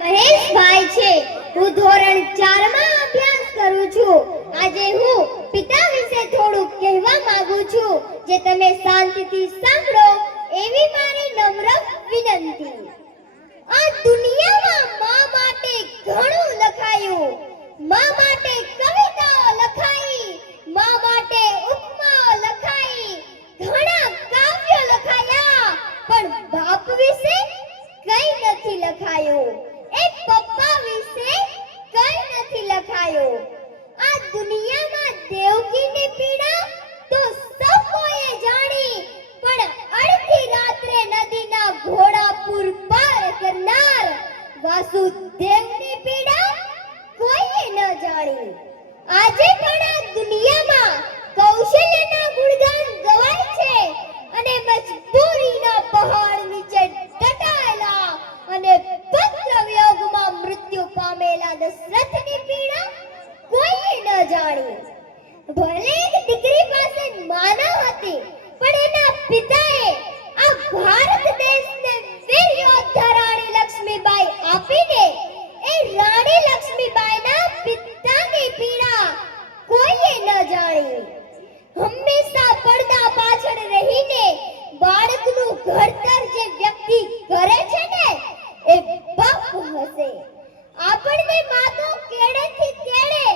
મહેશભાઈ છે. હું ધોરણ 4 માં અભ્યાસ કરું છું. આજે હું પિતા વિશે થોડું કહેવા માંગુ છું, જે તમે શાંતિથી સાંભળો એવી મારી નમ્ર વિનંતી. આ દુનિયામાં મા માટે ઘણું લખાયું, મા માટે કવિતાઓ લખાઈ, મા માટે ઉપમાઓ લખાઈ, ઘણા કાવ્યો લખાયા, પણ બાપ વિશે કંઈ નથી લખાયું. એક પપ્પા વિશે કંઈ નથી લખાયું. આ દુનિયામાં દેવકીની પીડા તો સૌ કોઈએ જાણી, પણ અડધી રાત્રે નદીના ઘોડા પૂર પાર કરનાર વાસુદેવની પીડા કોઈએ ન જાણી. આજે પણ આ દુનિયામાં કૌશલ્યના ગુણગાન ગવાય છે, અને મજબૂરીના પહાડ નીચે દટાયેલા અને પુત્ર વિયોગમાં મૃત્યુ પામેલા દશરથની પીડા કોઈએ ન જાણી. ભલે એક દીકરી પાસે માં ન હતી, પણ એના પિતાએ આ ભારત દેશને વીર યોદ્ધા રાણી લક્ષ્મીબાઈ આપીને એ રાણી લક્ષ્મીબાઈના પિતાની પીડા કોઈએ ન જાણી. હંમેશા પડદા પાછળ રહીને બાળકનું ઘડતર જે વ્યક્તિ કરે છે ને, એ બાપ હશે. આપણને માં તો કેડેથી કેડે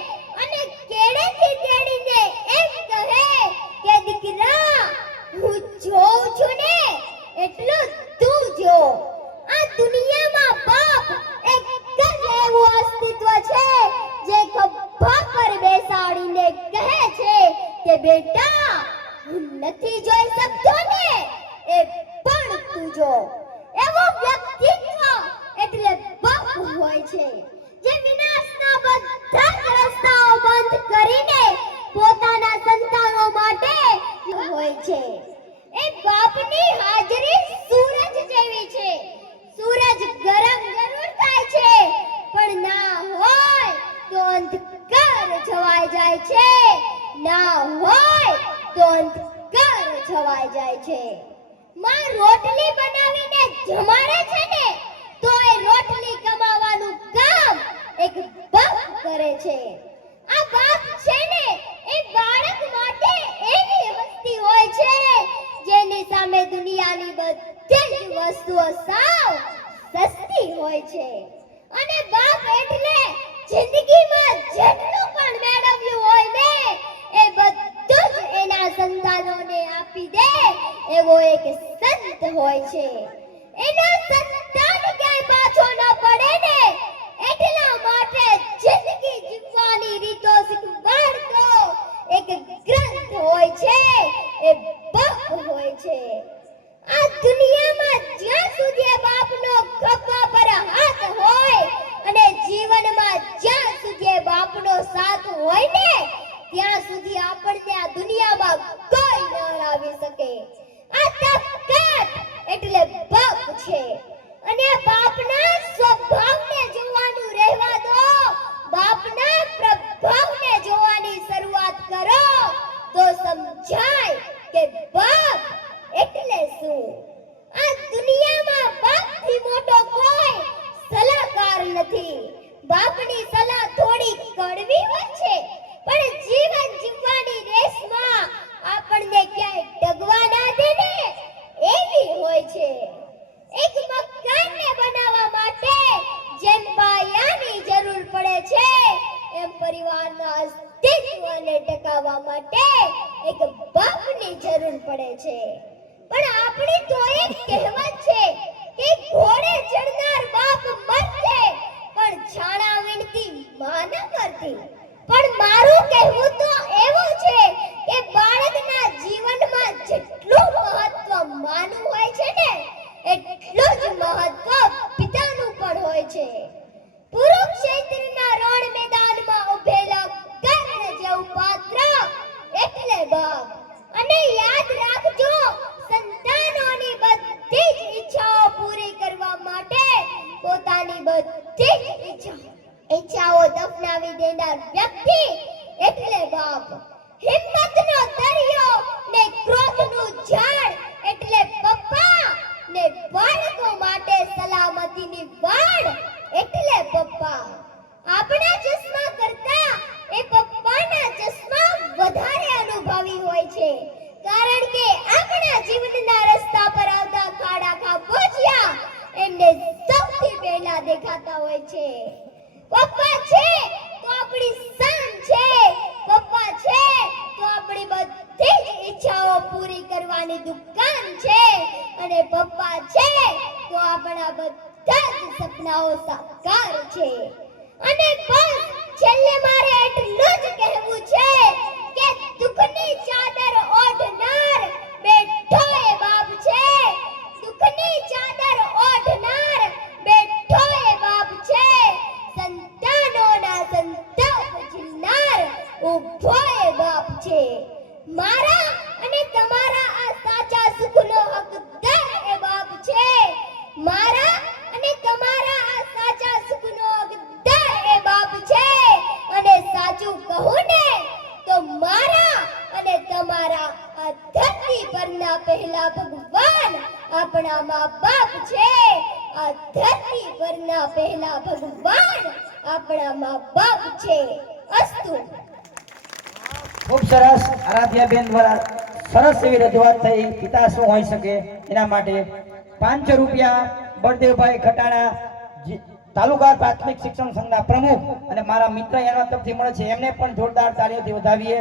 અને કેડેથી તેડીને એમ કહે કે દીકરા, હું જોઉં છું ને એટલું તું જો. આ દુનિયામાં બાપ એક જ એવું અસ્તિત્વ છે જે ખભા પર બેસાડીને કહે છે કે બેટા, હું નથી જોઈ શકતો ને, એ પણ તું જો. એવો વ્યક્તિત્વ એટલે બાપ હોય છે, જે વિનાશના બધા જ રસ્તાઓ બંધ કરીને પોતાના સંતાનો માટે હોય છે. એ બાપની હાજરી સૂરજ જેવી છે. સૂરજ ગરમ જરૂર થાય છે, પણ ના હોય તો અંધકાર છવાઈ જાય છે, ના હોય તો અંધકાર છવાઈ જાય છે. માં રોટલી બનાવીને જમાડે છે ને, તો એ રોટલી કમાવાનું કામ એક બાપ કરે છે. આ બાપ છે ને, એ બાળક માટે એવી હસ્તી હોય છે જેની સામે દુનિયાની બધી જ વસ્તુઓ સાવ સસ્તી હોય છે. અને બાપ એટલે જિંદગીમાં જેટલું પણ મેળવ્યું હોય ને, એ બધું જ એના સંતાનોને આપી દે એવો એક સંત હોય છે. એનો સંતાન ક્યાંય પાછો ન પડે ને, એટલા માટે જિંદગી જીવવાની રીતો શીખવાડતો એક ગ્રંથ હોય છે, એ બાપ હોય છે. આ દુનિયામાં જ્યાં સુધી બાપનો ખભા પર હાથ હોય અને જીવનમાં જ્યાં સુધી બાપનો સાથ હોય ને, ત્યાં સુધી આપણને આ દુનિયામાં કોઈ ન હરાવી શકે. આ તાકાત એટલે બાપ છે. અને આ બાપના સ્વભાવને જોવાનું રહેવા દો, બાપના પ્રભાવને જોવાની શરૂઆત કરો તો સમજાય કે બાપ એટલે શું. આ દુનિયામાં બાપથી મોટો કોઈ સલાહકાર નથી. બાપની સલાહ થોડી કડવી હોય છે, પણ જીવન જીવવાની રેસમાં આપણને ક્યાંય ડગવા ના દે ને એવી હોય છે. એક મકાનને બનાવવા માટે જેમ પાયાની જરૂર પડે છે, એમ પરિવારના અસ્તિત્વને ટકાવવા માટે એક બાપની જરૂર પડે છે. પણ આપણી તો એક કહેવત છે કે ઘોડે ચડનાર બાપ મરશે, પણ છાણા વીણતી માં ન કરતી. પણ મારું કહેવું તો એવું છે કે બાળકના જીવનમાં જેટલું મહત્વ માનું હોય છે ને, એટલું જ મહત્વ પિતાનું પણ હોય છે. કુરુક્ષેત્રના રણ મેદાનમાં ઉભેલા કર્ણ જેવું પાત્ર એટલે બાપ. અને યાદ રાખજો, સંતાનોની બધી જ ઈચ્છાઓ પૂરી કરવા માટે પોતાની બધી જ ઈચ્છાઓ દફનાવી દેનાર વ્યક્તિ એટલે બાપ. હિંમતનો દરિયો ને ક્રોધનું ઝાડ એટલે પપ્પા, ને બાળકો માટે સલામતીની વાડ એટલે પપ્પા. આપણા ચશ્મા કરતા એ પપ્પાના ચશ્મા વધારે અનુભવી હોય છે, કારણ કે આપણા જીવનના રસ્તા પર આવતા ખાડા ખાબોચિયા એમને સૌથી પહેલા દેખાતા હોય છે. પપ્પા છે તો આપણી શાન છે, પપ્પા છે તો આપણી બધી જ ઈચ્છાઓ પૂરી કરવાની દુકાન છે, અને પપ્પા છે તો આપણા બધા જ સપનાઓ સાકાર છે. અને બસ છેલ્લે મારે એટલું જ કહેવું છે કે દુઃખની ચાદર ઓઢનાર બેઠો એ બાપ છે, દુઃખની ચાદર ઓઢનાર બેઠો એ બાપ છે, સંતાનોના સંતાપ ઝીલનાર ઊભો એ બાપ છે. મારા અને તમારા આ સાચા સુખનો હકદાર એ બાપ છે, મારા અને તમારા આ સાચા સુખનો હકદાર એ બાપ છે. અને સાચું કહું ને તો મારા અને તમારા આ ધરતી પરના પહેલા ભગવાન આપણા મા બાપ છે. આ ધરતી પરના પહેલા ભગવાન આપણા મા બાપ છે. અસ્તુ. ખૂબ સરસ. આરાધ્યાબેન દ્વારા સરસ એવી રજૂઆત થઈ. પિતા શું હોઈ શકે એના માટે 500 રૂપિયા બળદેવભાઈ ખટાણા તાલુકા પ્રાથમિક શિક્ષણ સંઘના પ્રમુખ અને મારા મિત્ર એના તરફથી મળે છે, એમને પણ જોરદાર તાળીઓથી વધાવીએ.